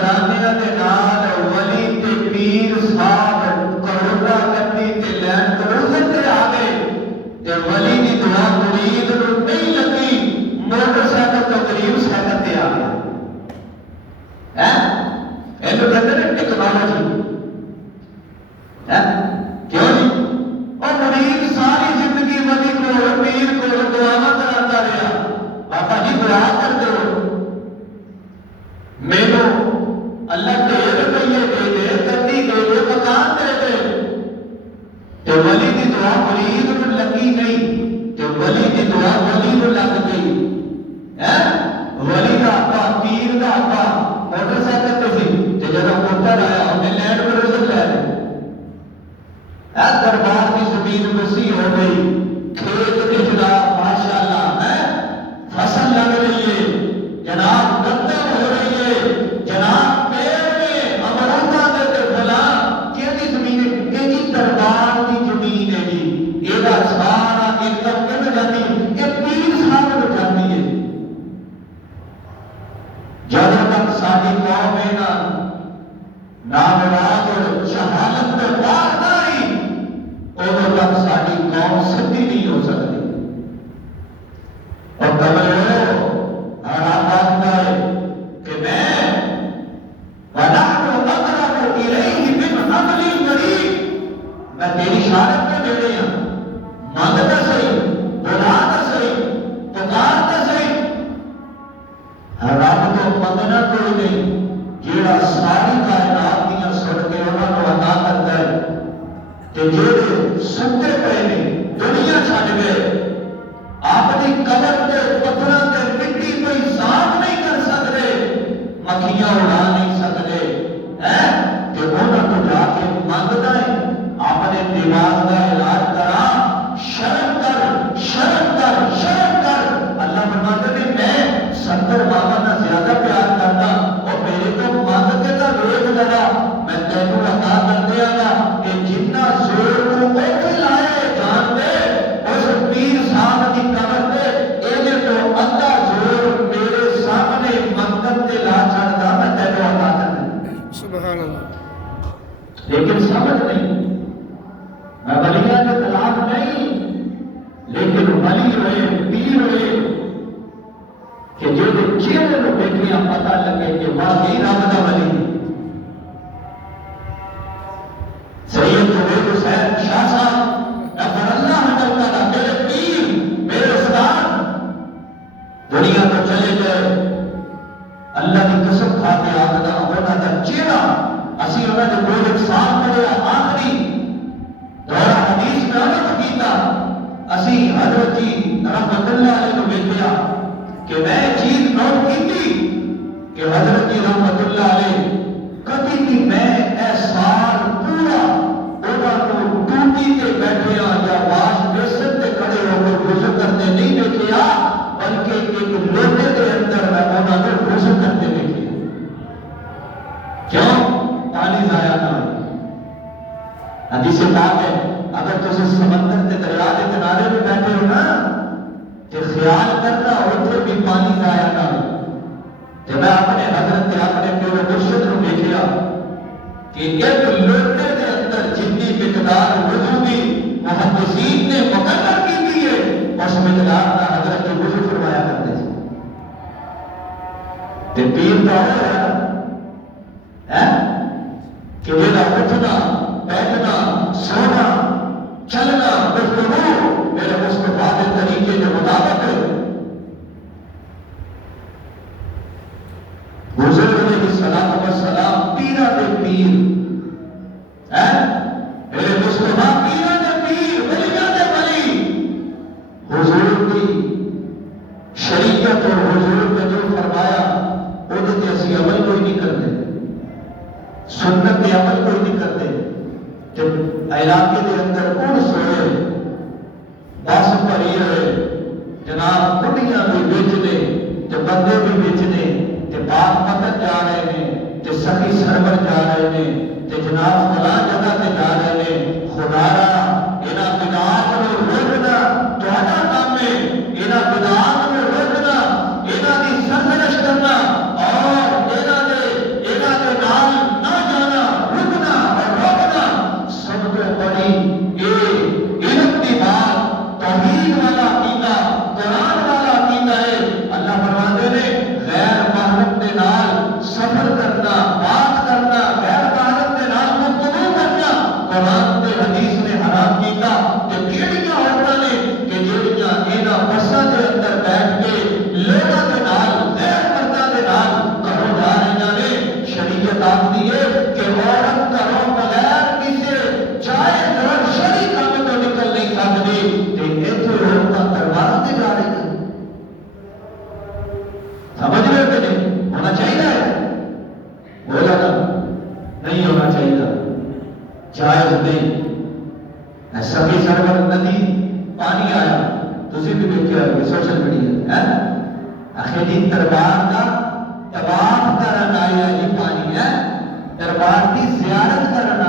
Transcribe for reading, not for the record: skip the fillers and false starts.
گھرانیاں دے نال ولی تے پیر صاحب کروڑا گڈی تے لینڈ کروزر تے آ گئے تے ولی دی دعا مرید نوں نہیں لگی موٹر سائیکل تو غریب سائیکل تے آ گیا اینو کہتے ہیں ٹیکنالوجی کیوں جی اور مرید ساری زندگی ولی کو پیر کو دعاواں کراتا رہا بابا جی دعا کر دو میرے اللہ ڈھیر روپیے دے دے گڈی دے دے مکان دے دے تے ولی دی دعا مرید نوں لگی نہیں تے ولی دی دعا ولی نوں لگ گئی ولی دا آقا پیر دا آقا موٹر سائیکل تے سی تے جدوں موٹر آیا انہیں لینڈ کروزر لے لیا دربار کی زمین وسیع ہو گئی کھیت کی جلا ماشاءاللہ فصل لگ رہی ہے جناب گندم ہو رہی ہے جناب پیڑ میں امرودہ دے فلاں کیڑی زمین ہے یہ جی دربار کی زمین ہے جی یہ سارا انکم کہنا جاتی یہ پیر صاحب کو جاتی ہے جب تک ساری قوم ہے نا نامراد اور شہادت پہ پار نہ آئی ادھر تک ساری قوم سدھی نہیں ہو سکتی اور توجہ حرام بات ہے کہ میں تیری شہادت میں دے رہے ہیں مانگتا صحیح بلاتا صحیح پکارتا صحیح رب تو منگنا کوئی نہیں جیڑا ساری کائنات دیاں سن کے انہوں نے عطا کرتا ہے کہ جیڑے سنتے پے نہیں دنیا چھڈ گئے اپنی قبر کے پتھراں تے مٹی کوئی صاف نہیں کر سکتے مکھیاں اڑا نہیں سکتے کہ انہوں کو جا کے منگتا ہے اپنے دماغ کا علاج کرا شرم کر شرم کر شرم کر اللہ فرماتے ہیں میں 70 بابا نہ زیادہ پیار کرتا اور میرے کو مانگ کے تو روک لگا میں تینوں عطا کر دیا گا کہ جتنا زور کو اٹھ لائے جان دے اس پیر صاحب کی قبر پہ یہ تو ادھا زور میرے سامنے منگت تے لا چھڑتا میں تینوں عطا کر دیا سبحان اللہ لیکن سمجھ نہیں میں ولیاں کے خلاف نہیں لیکن ولی ہوئے پیر ہوئے کہ جو چہرے کو دیکھنے پتا لگے کہ واقعی رب دا ولی سید جنید حسین شاہ صاحب غفر اللہ تعالیٰ میرے پیر میرے استاد دنیا کو چلے گئے اللہ کی قسم کھا کے آخدا انہاں دا چہرہ اسی انہاں دے کول ایک سال پڑھیا آخری دورہ حدیث میں عرض کیتا اسی حضرت جی رحمت اللہ علیہ کو ویکھیا کہ میں چیز نوٹ کی کہ حضرت جی رحمت اللہ علیہ کبھی بھی میں احسان پورا انہاں کو ٹوٹی تے بیٹھے یا واش بیسن تے کھڑے ہو کر وضو کرتے نہیں دیکھیا بلکہ ایک لوٹے کے اندر میں انہاں کو وضو کرتے دیکھیا کیوں پانی ضائع نہ ہو حدیث پاک ہے اگر تسی سمندر کے دریا کے کنارے میں بیٹھے ہو نا کہ خیال کرنا اتنے بھی پانی ضائع نہ ہو کہ میں اپنے حضرت اپنے پیرو مرشد کو دیکھیا کہ ایک لوٹے کے اندر جتنی مقدار وضو کی محدثین نے مقرر کی تھی ہے اس مقدار کا حضرت نے وضو فرمایا کرتے تھے تے پیر تو ہے کہ میرا اٹھنا بیٹھنا سونا چلنا گفتگو میرے مصطفیٰ کے طریقے کے مطابق ہے حضور علیہ الصلوۃ والسلام پیرا دے پیر میرے مصطفیٰ پیرا دے پیر ولیاں دے ولی حضور کی شریعت اور حضور نے جو فرمایا وہ اسی عمل کوئی نہیں کرتے سنت پہ عمل کوئی نہیں کرتے علاقے کے اندر اڑ سوئے بس بھری رہے جناب بڑھیاں بھی بیچنے بندے بھی بیچنے باغ پتن جا رہے ہیں سخی سرور جا رہے ہیں جناب فلاں جگہ سے جا رہے ہیں خدا را انہاں بدعات نوں روکنا تہاڈا کام ہے انہاں بدعات نوں روکنا انہاں دی سرزنش کرنا اور انہاں سمجھ رہے کہ نہیں؟ ہونا چاہیے، بولا نا نہیں ہونا چاہیے، جائز نہیں۔ سبھی سرور ندی پانی آیا، تسی بھی دیکھا ہوگا سوشل میڈیا ہے، اخیری دربار کا طواف کرن آیا، یہ پانی ہے دربار کی زیارت کرن